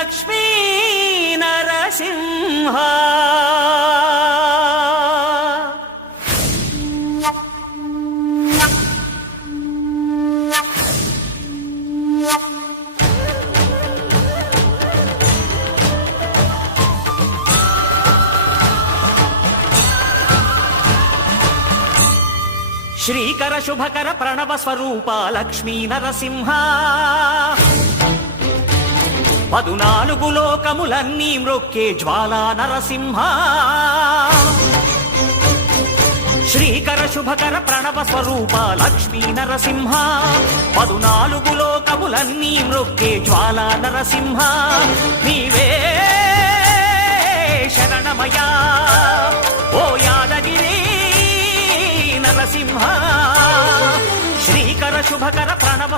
లక్ష్మీ నరసింహ శ్రీకర శుభకర ప్రణవ స్వరూప లక్ష్మీ నరసింహ 14 లోకములన్నీ మ్రొక్కే జ్వాలా నరసింహ శ్రీకర శుభకర ప్రణవ స్వరూప లక్ష్మీ నరసింహ 14 లోకములన్నీ మ్రొక్కే జ్వాలా నరసింహ నీవే శరణమయా ఓ యాదగిరి నరసింహ శ్రీకర శుభకర ప్రణవ